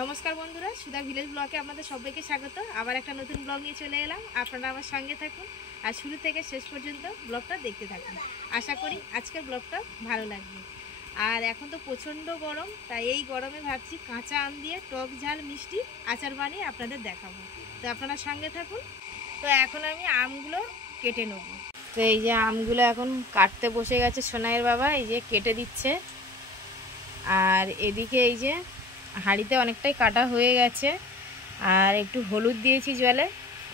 নমস্কার বন্ধুরা, সুধা ভিলেজ ব্লগে আপনাদের সবাইকে স্বাগত। আবার একটা নতুন ব্লগ নিয়ে চলে এলাম। আপনারা আমার সঙ্গে থাকুন আর শুরু থেকে শেষ পর্যন্ত ব্লগটা দেখতে থাকুন। আশা করি আজকের ব্লগটা ভালো লাগবে। আর এখন তো প্রচণ্ড গরম, তাই এই গরমে ভাবছি কাঁচা আম দিয়ে টক ঝাল মিষ্টি আচার বানিয়ে আপনাদের দেখাবো। তো আপনারা সঙ্গে থাকুন। তো এখন আমি আমগুলো কেটে নেব। তো এই যে আমগুলো এখন কাটতে বসে গেছে সোনাইয়ের বাবা, এই যে কেটে দিচ্ছে। আর এদিকে এই যে হাঁড়িতে অনেকটাই কাটা হয়ে গেছে, আর একটু হলুদ দিয়েছি জলে,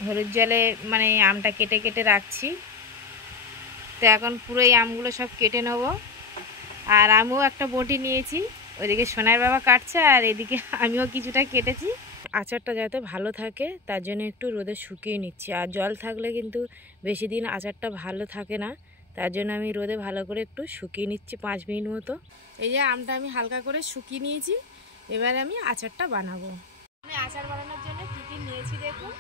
হলুদ জলে মানে আমটা কেটে কেটে রাখছি। তো এখন পুরো এই আমগুলো সব কেটে নেব। আর আমিও একটা বটি নিয়েছি, ওইদিকে সোনার বাবা কাটছে আর এদিকে আমিও কিছুটা কেটেছি। আচারটা যাতে ভালো থাকে তার জন্য একটু রোদে শুকিয়ে নিচ্ছি। আর জল থাকলে কিন্তু বেশি দিন আচারটা ভালো থাকে না, তার জন্য আমি রোদে ভালো করে একটু শুকিয়ে নিচ্ছি 5 মিনিট মতো। এই যে আমটা আমি হালকা করে শুকিয়ে নিয়েছি, এবার আমি আচারটা বানাবো। আমি আচার বানানোর জন্য কী কী নিয়েছি দেখুন।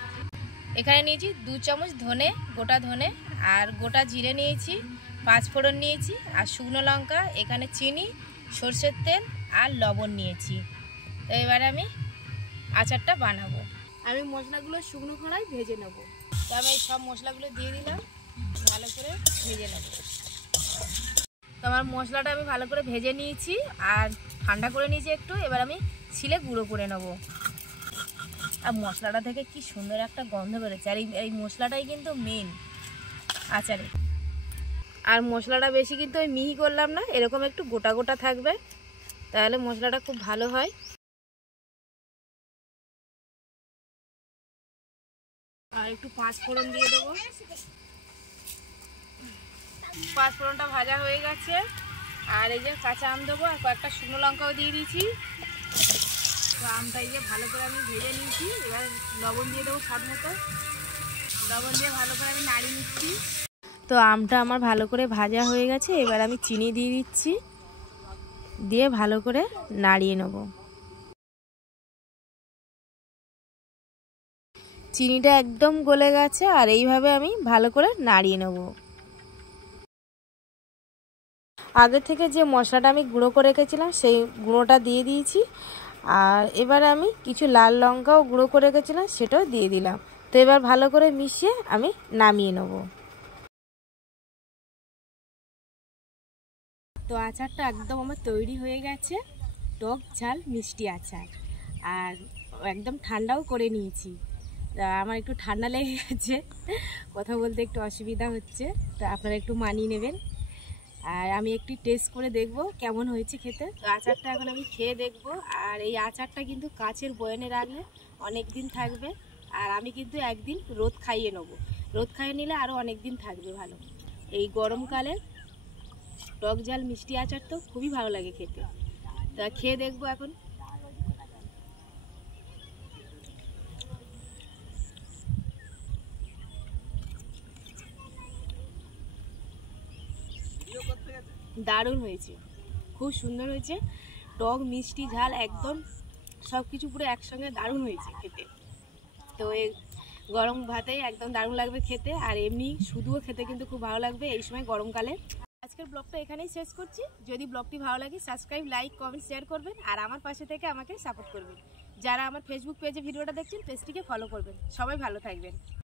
এখানে নিয়েছি 2 চামচ ধনে, গোটা ধনে, আর গোটা জিরে নিয়েছি, 5 ফোড়ন নিয়েছি, আর শুকনো লঙ্কা, এখানে চিনি, সরষের তেল আর লবণ নিয়েছি। তো এবার আমি আচারটা বানাবো। আমি মশলাগুলো শুকনো খোলায় ভেজে নেব। তো আমি এই সব মশলাগুলো দিয়ে দিলাম, ভালো করে ভেজে নেব। তো আমার মশলাটা আমি ভালো করে ভেজে নিয়েছি আর ঠান্ডা করে নিয়েছি একটু। এবার আমি শিলে গুঁড়ো করে নেব। আর মশলাটা থেকে কি সুন্দর একটা গন্ধ বেরোচ্ছে, আর এই মশলাটাই কিন্তু মেন আচারে। আর মশলাটা বেশি কিন্তু ওই মিহি করলাম না, এরকম একটু গোটা গোটা থাকবে, তাহলে মশলাটা খুব ভালো হয়। আর একটু 5 ফোড়ন দিয়ে দেবো। 5 ফোড়নটা ভাজা হয়ে গেছে। আর এই যে কাঁচা আম দেবো, আর কয়েকটা শুকনো লঙ্কাও দিয়ে দিয়েছি। তো আমটা এই যে ভালো করে আমি ভেজে নিয়েছি। এবার লবণ দিয়ে দেবো স্বাদ মতো। লবণ দিয়ে ভালো করে আমি নাড়িয়ে নিচ্ছি। তো আমটা আমার ভালো করে ভাজা হয়ে গেছে, এবার আমি চিনি দিয়ে দিচ্ছি, দিয়ে ভালো করে নাড়িয়ে নেব। চিনিটা একদম গলে গেছে, আর এইভাবে আমি ভালো করে নাড়িয়ে নেব। আগে থেকে যে মশলাটা আমি গুঁড়ো করে রেখেছিলাম সেই গুঁড়োটা দিয়ে দিয়েছি। আর এবার আমি কিছু লাল লঙ্কাও গুঁড়ো করে রেখেছিলাম, সেটাও দিয়ে দিলাম। তো এবার ভালো করে মিশিয়ে আমি নামিয়ে নেব। তো আচারটা একদম আমার তৈরি হয়ে গেছে, টক ঝাল মিষ্টি আচার। আর একদম ঠান্ডাও করে নিয়েছি। আমার একটু ঠান্ডা লেগে গেছে, কথা বলতে একটু অসুবিধা হচ্ছে, তো আপনারা একটু মানিয়ে নেবেন। আর আমি একটু টেস্ট করে দেখব কেমন হয়েছে খেতে। তো আচারটা এখন আমি খেয়ে দেখব। আর এই আচারটা কিন্তু কাচের বয়ামে রাখলে অনেক দিন থাকবে। আর আমি কিন্তু একদিন রোদ খাইয়ে নেব, রোদ খাইয়ে নিলে আরও অনেক দিন থাকবে ভালো। এই গরমকালে টক ঝাল মিষ্টি আচার তো খুবই ভালো লাগে খেতে। তা খেয়ে দেখবো এখন। দারুণ হয়েছে, খুব সুন্দর হয়েছে। টক মিষ্টি ঝাল একদম সব কিছু পুরো একসঙ্গে দারুণ হয়েছে খেতে। তো এই গরম ভাতে একদম দারুণ লাগবে খেতে, আর এমনি শুধুও খেতে কিন্তু খুব ভালো লাগবে এই সময় গরমকালে। আজকের ব্লগটা এখানেই শেষ করছি। যদি ব্লগটি ভালো লাগে সাবস্ক্রাইব, লাইক, কমেন্ট, শেয়ার করবেন। আর আমার পাশে থেকে আমাকে সাপোর্ট করবেন। যারা আমার ফেসবুক পেজে ভিডিওটা দেখছেন পেজটিকে ফলো করবেন। সবাই ভালো থাকবেন।